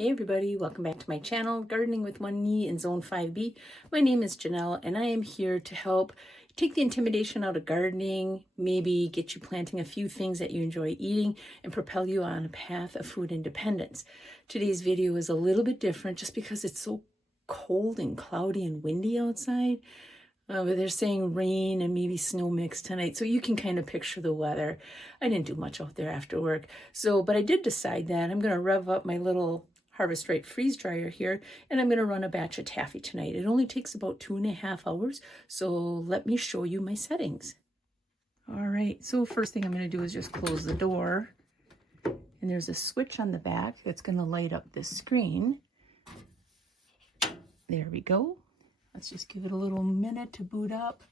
Hey everybody, welcome back to my channel, Gardening with One Knee in Zone 5B. My name is Janelle and I am here to help take the intimidation out of gardening, maybe get you planting a few things that you enjoy eating and propel you on a path of food independence. Today's video is a little bit different just because it's so cold and cloudy and windy outside. But they're saying rain and maybe snow mix tonight, so you can kind of picture the weather. I didn't do much out there after work, but I did decide that I'm going to rev up my little Harvest Right freeze dryer here, and I'm going to run a batch of taffy tonight. It only takes about 2.5 hours, so let me show you my settings. All right, so first thing I'm going to do is just close the door, and there's a switch on the back that's going to light up this screen. There we go. Let's just give it a little minute to boot up.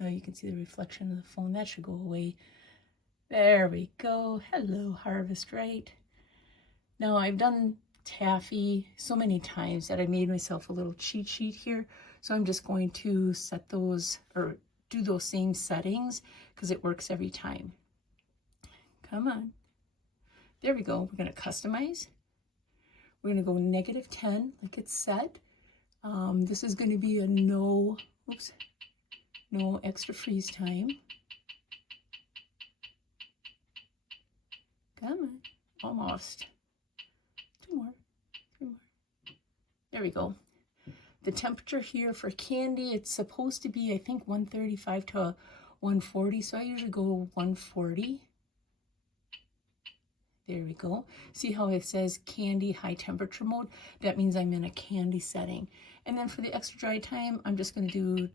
You can see the reflection of the phone. That should go away. There we go. Hello, Harvest Right. Now, I've done taffy so many times that I made myself a little cheat sheet here. So I'm just going to set those or do those same settings because it works every time. Come on. There we go. We're going to customize. We're going to go -10 like it's set. This is going to be a no extra freeze time. Come on. Almost. 2 more. 3 more. There we go. The temperature here for candy, it's supposed to be, I think, 135 to 140. So I usually go 140. There we go. See how it says candy high temperature mode? That means I'm in a candy setting. And then for the extra dry time, I'm just going to do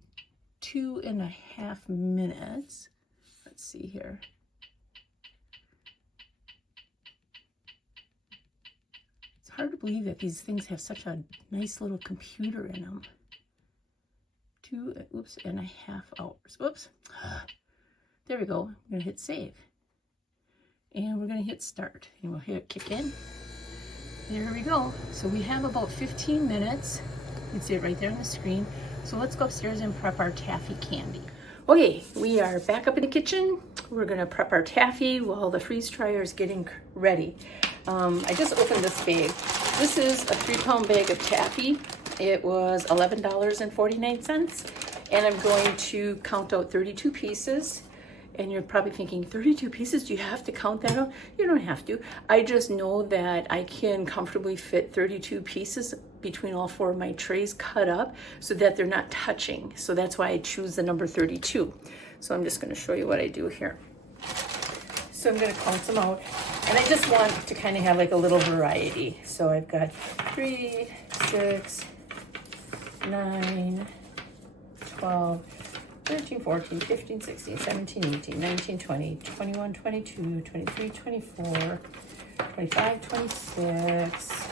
2.5 minutes. Let's see here. It's hard to believe that these things have such a nice little computer in them. 2.5 hours. Whoops. There we go. I'm going to hit save. And we're going to hit start. And we'll hit kick in. There we go. So we have about 15 minutes. You can see it right there on the screen. So let's go upstairs and prep our taffy candy. Okay, we are back up in the kitchen. We're going to prep our taffy while the freeze dryer is getting ready. I just opened this bag. This is a 3-pound bag of taffy. It was $11.49. And I'm going to count out 32 pieces. And you're probably thinking, 32 pieces? Do you have to count that out? You don't have to. I just know that I can comfortably fit 32 pieces between all 4 of my trays cut up so that they're not touching. So that's why I choose the number 32. So I'm just going to show you what I do here. So I'm going to count them out. And I just want to kind of have like a little variety. So I've got 3, 6, 9, 12, 13, 14, 15, 16, 17, 18, 19, 20, 21, 22, 23, 24, 25, 26,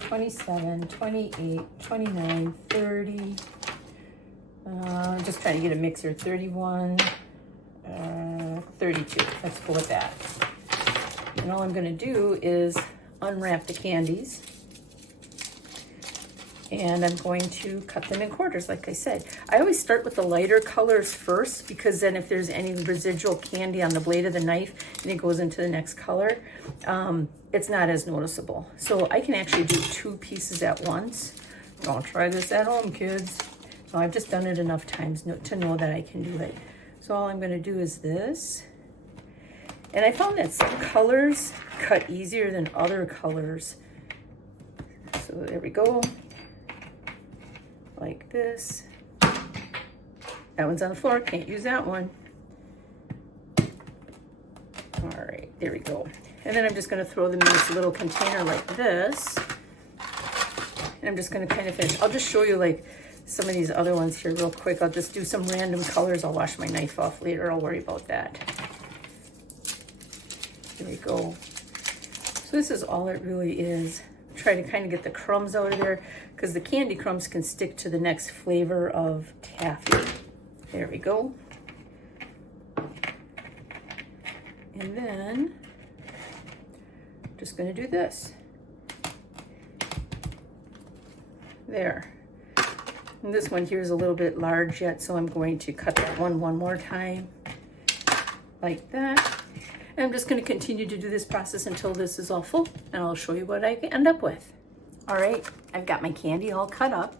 27, 28, 29, 30. I'm just trying to get a mix here. 31, 32. Let's go with that. And all I'm going to do is unwrap the candies. And I'm going to cut them in quarters, like I said. I always start with the lighter colors first because then if there's any residual candy on the blade of the knife and it goes into the next color, it's not as noticeable. So I can actually do 2 pieces at once. Don't try this at home, kids. So I've just done it enough times to know that I can do it. So all I'm going to do is this. And I found that some colors cut easier than other colors. So there we go. Like this. That one's on the floor, can't use that one. All right, there we go. And then I'm just going to throw them in this little container like this. And I'm just going to kind of finish. I'll just show you like some of these other ones here real quick. I'll just do some random colors. I'll wash my knife off later. I'll worry about that. There we go. So this is all it really is. Try to kind of get the crumbs out of there because the candy crumbs can stick to the next flavor of taffy. There we go. And then I'm just going to do this. There. And this one here is a little bit large yet, so I'm going to cut that one more time like that. And I'm just going to continue to do this process until this is all full, and I'll show you what I end up with. All right, I've got my candy all cut up.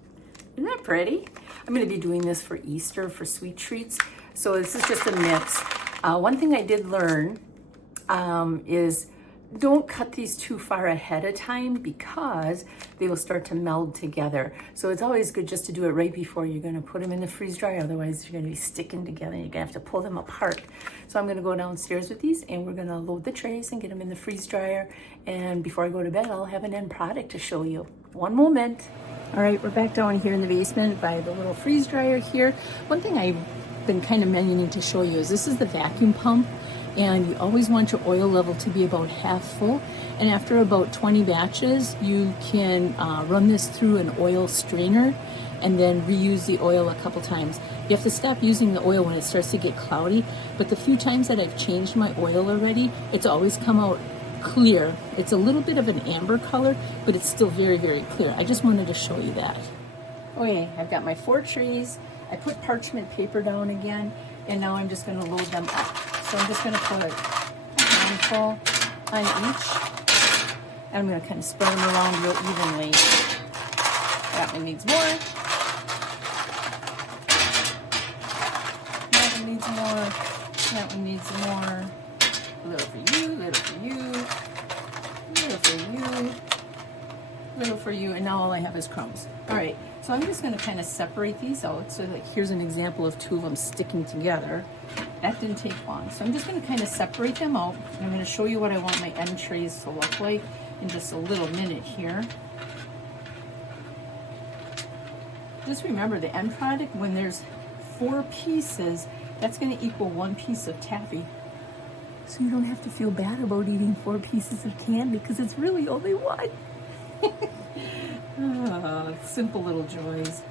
Isn't that pretty? I'm going to be doing this for Easter, for sweet treats. So this is just a mix. One thing I did learn is don't cut these too far ahead of time because they will start to meld together. So it's always good just to do it right before you're going to put them in the freeze dryer. Otherwise, you're going to be sticking together and you're going to have to pull them apart. So I'm going to go downstairs with these and we're going to load the trays and get them in the freeze dryer. And before I go to bed, I'll have an end product to show you. One moment. All right, we're back down here in the basement by the little freeze dryer here. One thing I've been kind of meaning to show you is this is the vacuum pump. And you always want your oil level to be about half full. And after about 20 batches, you can run this through an oil strainer and then reuse the oil a couple times. You have to stop using the oil when it starts to get cloudy, but the few times that I've changed my oil already, it's always come out clear. It's a little bit of an amber color, but it's still very, very clear. I just wanted to show you that. Okay, I've got my 4 trays. I put parchment paper down again, and now I'm just going to load them up. So I'm just going to put a handful on each. And I'm going to kind of spread them around real evenly. That one needs more. That one needs more. That one needs more. A little for you, little for you, little for you, little for you. And now all I have is crumbs. All right. So I'm just going to kind of separate these out. So like here's an example of 2 of them sticking together. That didn't take long. So I'm just going to kind of separate them out. And I'm going to show you what I want my end trays to look like in just a little minute here. Just remember the end product, when there's 4 pieces, that's going to equal 1 piece of taffy. So you don't have to feel bad about eating 4 pieces of candy because it's really only 1. Simple little joys.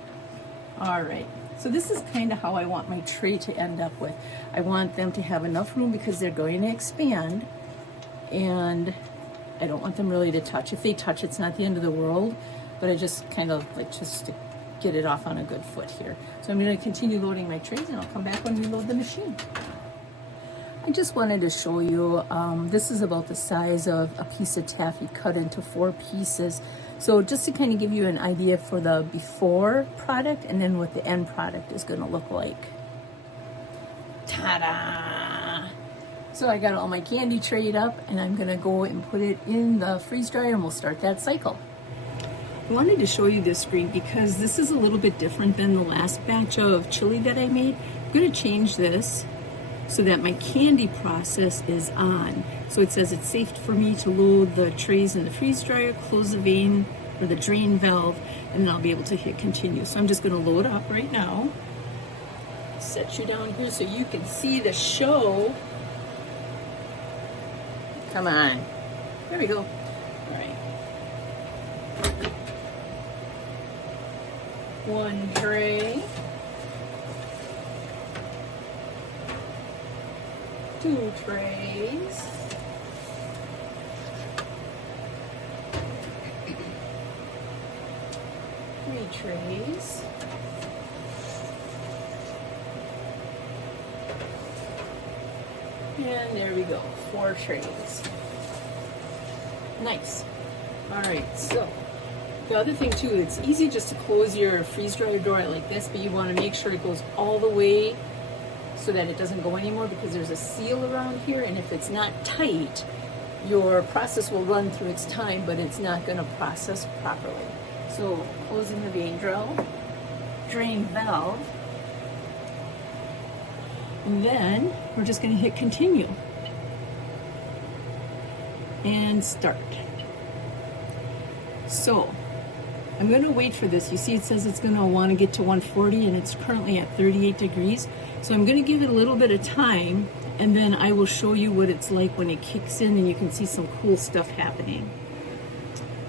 All right, so this is kind of how I want my tray to end up with. I want them to have enough room because they're going to expand, and I don't want them really to touch. If they touch, it's not the end of the world, but I just kind of like just to get it off on a good foot here. So I'm going to continue loading my trays, and I'll come back when we load the machine. I just wanted to show you, this is about the size of a piece of taffy cut into 4 pieces. So just to kind of give you an idea for the before product and then what the end product is going to look like. Ta-da! So I got all my candy trayed up and I'm going to go and put it in the freeze dryer and we'll start that cycle. I wanted to show you this screen because this is a little bit different than the last batch of chili that I made. I'm going to change this so that my candy process is on. So it says it's safe for me to load the trays in the freeze dryer, close the vein or the drain valve, and then I'll be able to hit continue. So I'm just going to load up right now. Set you down here so you can see the show. Come on. There we go. All right. 1 tray. 2 trays. 3 trays. And there we go, 4 trays. Nice. All right, so the other thing too, it's easy just to close your freeze dryer door like this, but you want to make sure it goes all the way so that it doesn't go anymore because there's a seal around here, and if it's not tight, your process will run through its time, but it's not going to process properly. So closing the drain valve, and then we're just going to hit continue and start. So I'm going to wait for this. You see it says it's going to want to get to 140 and it's currently at 38 degrees. So I'm going to give it a little bit of time and then I will show you what it's like when it kicks in and you can see some cool stuff happening.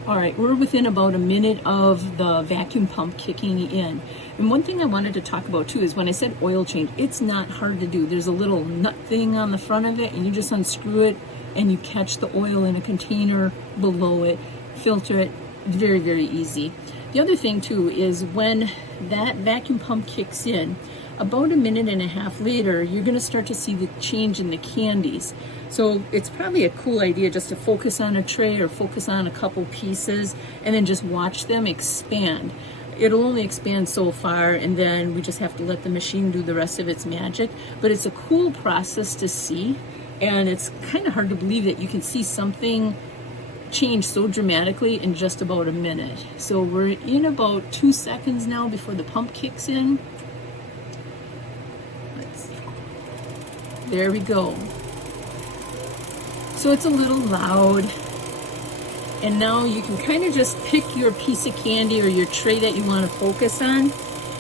All right, we're within about a minute of the vacuum pump kicking in. And one thing I wanted to talk about too is when I said oil change, it's not hard to do. There's a little nut thing on the front of it and you just unscrew it and you catch the oil in a container below it, filter it. Very, very easy. The other thing too is when that vacuum pump kicks in, about a minute and a half later, you're going to start to see the change in the candies. So it's probably a cool idea just to focus on a tray or focus on a couple pieces and then just watch them expand. It'll only expand so far, and then we just have to let the machine do the rest of its magic. But it's a cool process to see, and it's kind of hard to believe that you can see something change so dramatically in just about a minute. So we're in about 2 seconds now before the pump kicks in. Let's see. There we go. So it's a little loud. And now you can kind of just pick your piece of candy or your tray that you want to focus on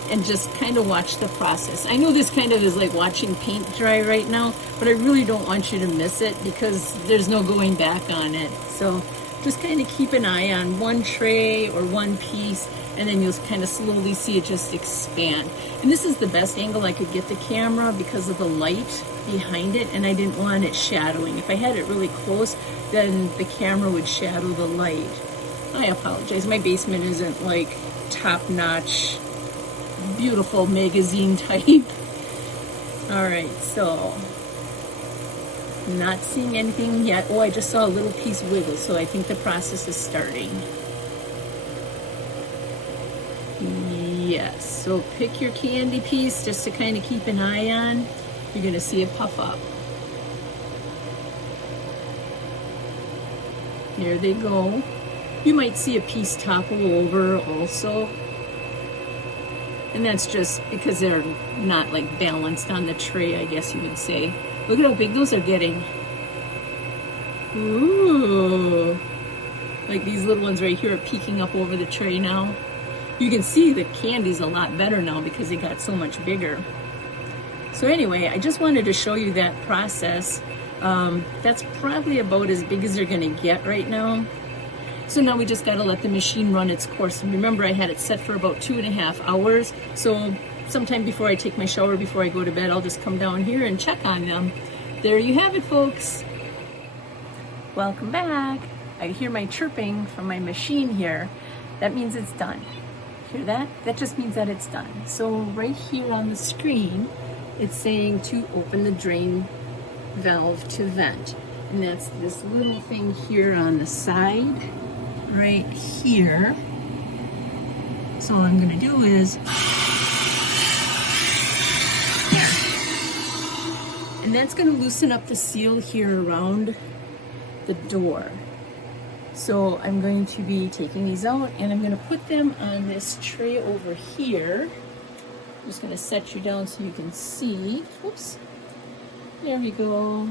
and just kind of watch the process. I know this kind of is like watching paint dry right now, but I really don't want you to miss it because there's no going back on it. So just kind of keep an eye on one tray or one piece, and then you'll kind of slowly see it just expand. And this is the best angle I could get the camera because of the light behind it, and I didn't want it shadowing. If I had it really close, then the camera would shadow the light. I apologize, my basement isn't like top-notch, beautiful magazine type. All right, so not seeing anything yet. Oh, I just saw a little piece wiggle, so I think the process is starting. Yes, so pick your candy piece just to kind of keep an eye on. You're gonna see it puff up. There they go. You might see a piece topple over also. And that's just because they're not like balanced on the tray, I guess you would say. Look at how big those are getting. Ooh. Like these little ones right here are peeking up over the tray now. You can see the candy's a lot better now because it got so much bigger. So anyway, I just wanted to show you that process. That's probably about as big as they're gonna get right now. So now we just gotta let the machine run its course. And remember, I had it set for about 2.5 hours. So sometime before I take my shower, before I go to bed, I'll just come down here and check on them. There you have it, folks. Welcome back. I hear my chirping from my machine here. That means it's done. Hear that? That just means that it's done. So right here on the screen, it's saying to open the drain valve to vent. And that's this little thing here on the side, right here. So all I'm gonna do is, and that's gonna loosen up the seal here around the door. So I'm going to be taking these out and I'm gonna put them on this tray over here. I'm just gonna set you down so you can see. Whoops. There we go.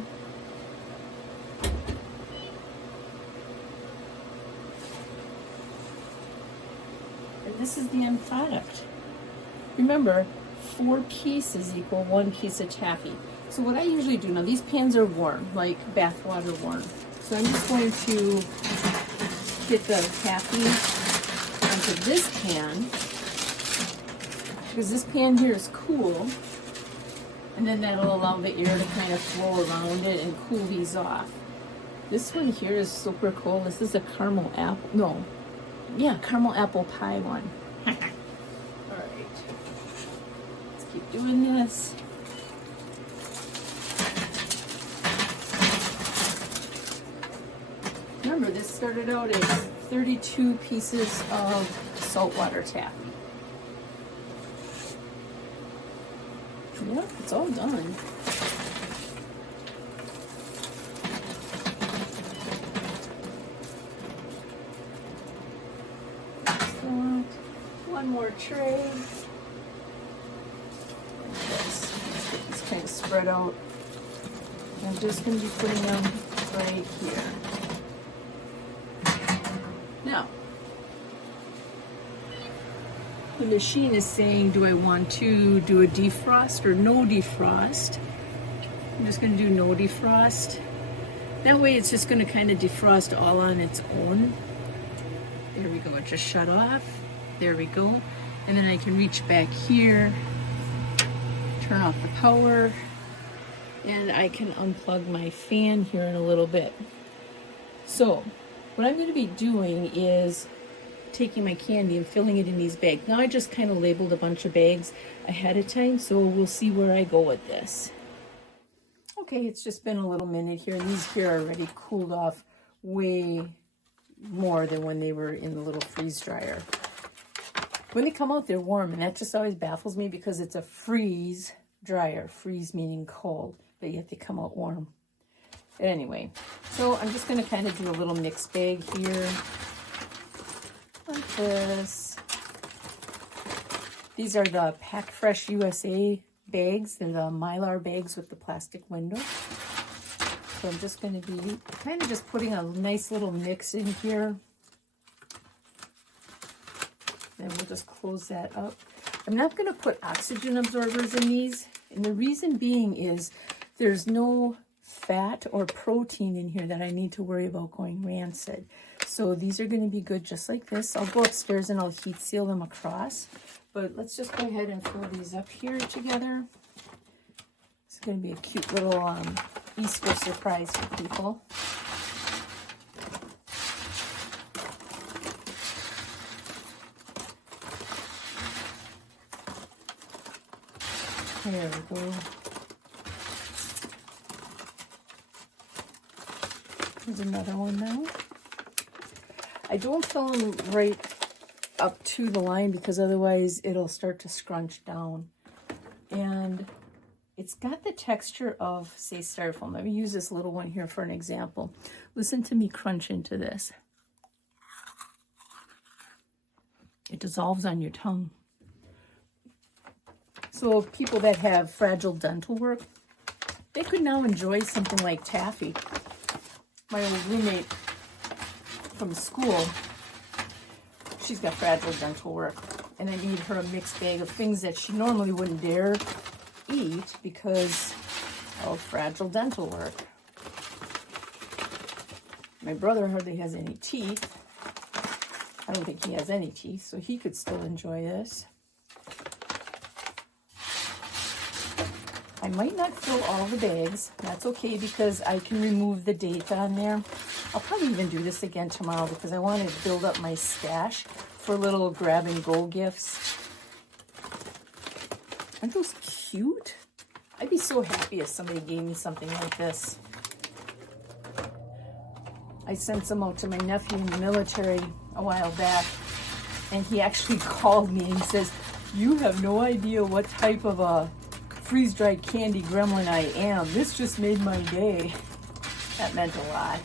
And this is the end product. Remember, 4 pieces equal 1 piece of taffy. So what I usually do, now these pans are warm, like bath water warm. So I'm just going to get the taffy onto this pan, because this pan here is cool, and then that'll allow the air to kind of flow around it and cool these off. This one here is super cool. This is a caramel apple, no, yeah, caramel apple pie one. All right, let's keep doing this. Remember, this started out as 32 pieces of saltwater taffy. Yep, it's all done. So, one more tray. Let's get this kind of spread out. I'm just going to be putting them right here. Now, the machine is saying, do I want to do a defrost or no defrost? I'm just going to do no defrost. That way it's just going to kind of defrost all on its own. There we go, it just shut off. There we go. And then I can reach back here, turn off the power, and I can unplug my fan here in a little bit. So, what I'm going to be doing is taking my candy and filling it in these bags. Now I just kind of labeled a bunch of bags ahead of time, so we'll see where I go with this. Okay, it's just been a little minute here, and these here are already cooled off way more than when they were in the little freeze dryer. When they come out, they're warm, and that just always baffles me because it's a freeze dryer. Freeze meaning cold, but yet they come out warm. But anyway, so I'm just going to kind of do a little mix bag here, like this. These are the PackFreshUSA bags. They're the Mylar bags with the plastic window. So I'm just going to be kind of just putting a nice little mix in here. Then we'll just close that up. I'm not going to put oxygen absorbers in these. And the reason being is there's no fat or protein in here that I need to worry about going rancid. So these are going to be good just like this. I'll go upstairs and I'll heat seal them across. But let's just go ahead and fill these up here together. It's going to be a cute little Easter surprise for people. There we go. There's another one now. I don't fill them right up to the line because otherwise it'll start to scrunch down. And it's got the texture of, say, styrofoam. Let me use this little one here for an example. Listen to me crunch into this. It dissolves on your tongue. So people that have fragile dental work, they could now enjoy something like Taffy. My old roommate from school, she's got fragile dental work, and I made her a mixed bag of things that she normally wouldn't dare eat because of fragile dental work. My brother hardly has any teeth. I don't think he has any teeth, so he could still enjoy this. I might not fill all the bags. That's okay because I can remove the date on there. I'll probably even do this again tomorrow because I want to build up my stash for little grab and go gifts. Aren't those cute? I'd be so happy if somebody gave me something like this. I sent some out to my nephew in the military a while back, and he actually called me and says, "You have no idea what type of a freeze-dried candy gremlin I am. This just made my day." That meant a lot.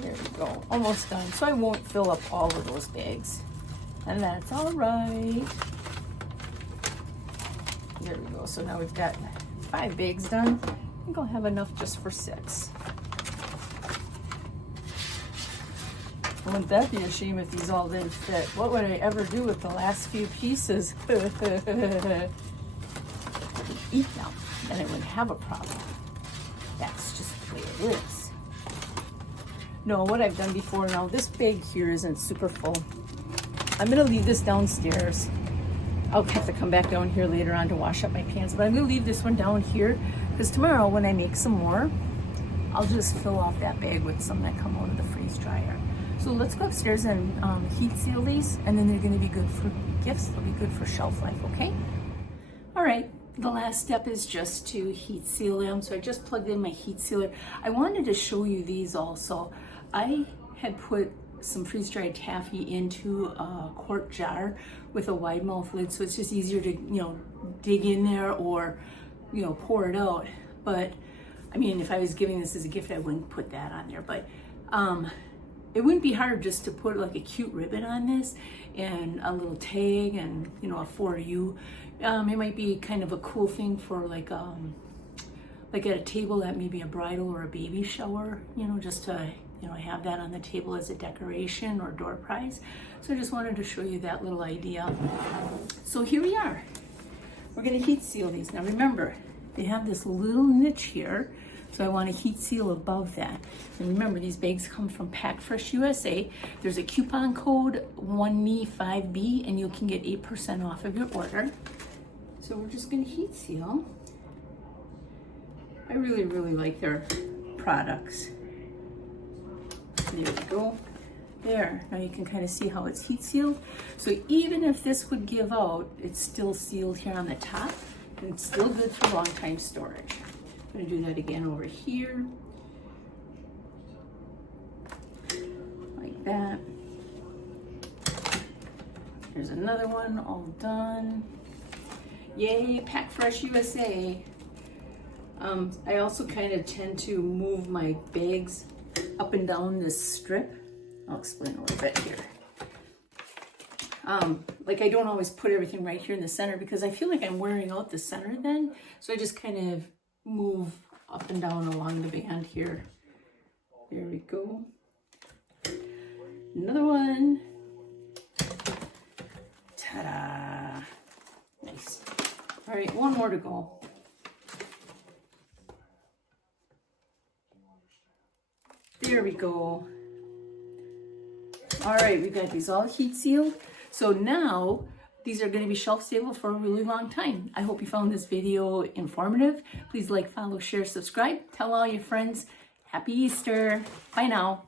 There we go. Almost done. So I won't fill up all of those bags. And that's all right. There we go. So now we've got 5 bags done. I think I'll have enough just for 6. Wouldn't that be a shame if these all didn't fit? What would I ever do with the last few pieces? Eat them, then I wouldn't have a problem. That's just the way it is. No, what I've done before now, this bag here isn't super full. I'm gonna leave this downstairs. I'll have to come back down here later on to wash up my pants, but I'm gonna leave this one down here because tomorrow when I make some more, I'll just fill off that bag with some that come out of the freeze dryer. So let's go upstairs and heat seal these, and then they're going to be good for gifts. They'll be good for shelf life, okay? All right, the last step is just to heat seal them. So I just plugged in my heat sealer. I wanted to show you these also. I had put some freeze-dried taffy into a quart jar with a wide mouth lid, so it's just easier to, dig in there or, pour it out. But I mean, if I was giving this as a gift, I wouldn't put that on there. But it wouldn't be hard just to put like a cute ribbon on this and a little tag and, a for you. It might be kind of a cool thing for like at a table at maybe a bridal or a baby shower, just to, have that on the table as a decoration or door prize. So I just wanted to show you that little idea. So here we are. We're gonna heat seal these. Now remember, they have this little niche here. So I want to heat seal above that. And remember, these bags come from PackFreshUSA. There's a coupon code 1me5b and you can get 8% off of your order. So we're just going to heat seal. I really, really like their products. There we go. There, now you can kind of see how it's heat sealed. So even if this would give out, it's still sealed here on the top, and it's still good for long time storage. I'm gonna do that again over here. Like that. There's another one, all done. Yay, PackFreshUSA. I also kind of tend to move my bags up and down this strip. I'll explain a little bit here. Like I don't always put everything right here in the center because I feel like I'm wearing out the center then. So I just kind of move up and down along the band here. There we go. Another one. Ta-da! Nice. All right, one more to go. There we go. All right, we've got these all heat sealed. So now these are going to be shelf stable for a really long time. I hope you found this video informative. Please like, follow, share, subscribe. Tell all your friends. Happy Easter. Bye now.